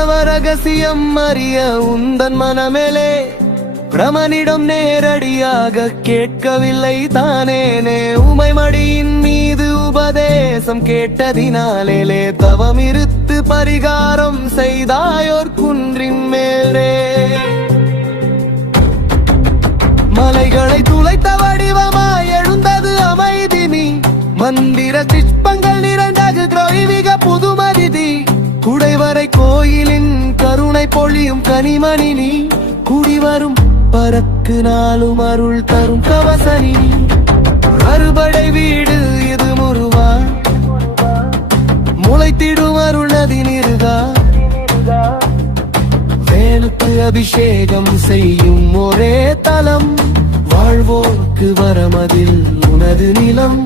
பிரணவ ரகசியம் அறிய உந்தன் மனமேலே பிரமனிடம் நேரடியாக கேட்கவில்லை தானேனே. உமை மடியின் மீது உபதேசம் கேட்டதினாலே தவமிருத்து பரிகாரம் செய்தாயோர் குன்றின் மேலே. மலைகளை துளைத்த வடிவமாய் எழுந்தது அமைதி நீ. மந்திர சிற்பங்கள் நிறைந்தது தெய்வீக புதுமதி. குடைவரை கோயிலின் கருணை பொழியும் கனிமணி நீ. குடிவரும் பறக்கு நாளும் அருள் தரும் கவசனி. அறுபடை வீடு இது முருவா, முளைத்திடும் அருள் நதி நிருகா. வேலுக்கு அபிஷேகம் செய்யும் ஒரே தலம், வாழ்வோர்க்கு வரமதில் உனது நிலம்.